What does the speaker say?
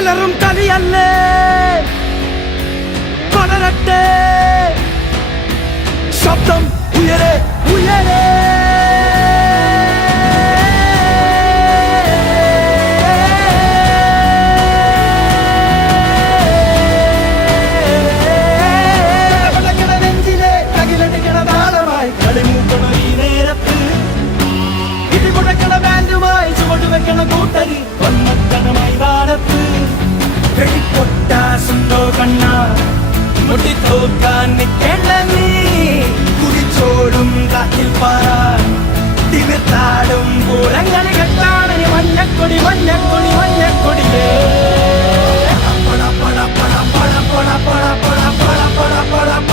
അലറും കളിയല്ലേ പടരട്ടെ ശബ്ദം ഉയരെ ഉയരെ നെഞ്ചിലെ തകിലടിക്കണ താളമായി കളിമൂക്കണ ഈ നേരത്ത് ഇടിമുടക്കണ ബാൻഡുമായി ചുവടുവെക്കണ കൂട്ടരി വന്നക്കണ മൈതാനത്ത് വെടിപ്പൊട്ടാസുണ്ടോ കണ്ണ മുട്ടിത്തോക്കാൻ നിൽക്കേണ്ട നീ കുടിച്ചോടും കാറ്റിൽ പാറാൻ തിമിർത്താടും പൂരങ്ങളി കെട്ടാണ് മഞ്ഞക്കൊടി മഞ്ഞക്കൊടി മഞ്ഞക്കൊടിയേ പട പട പട പട പട പട പട പട പട പട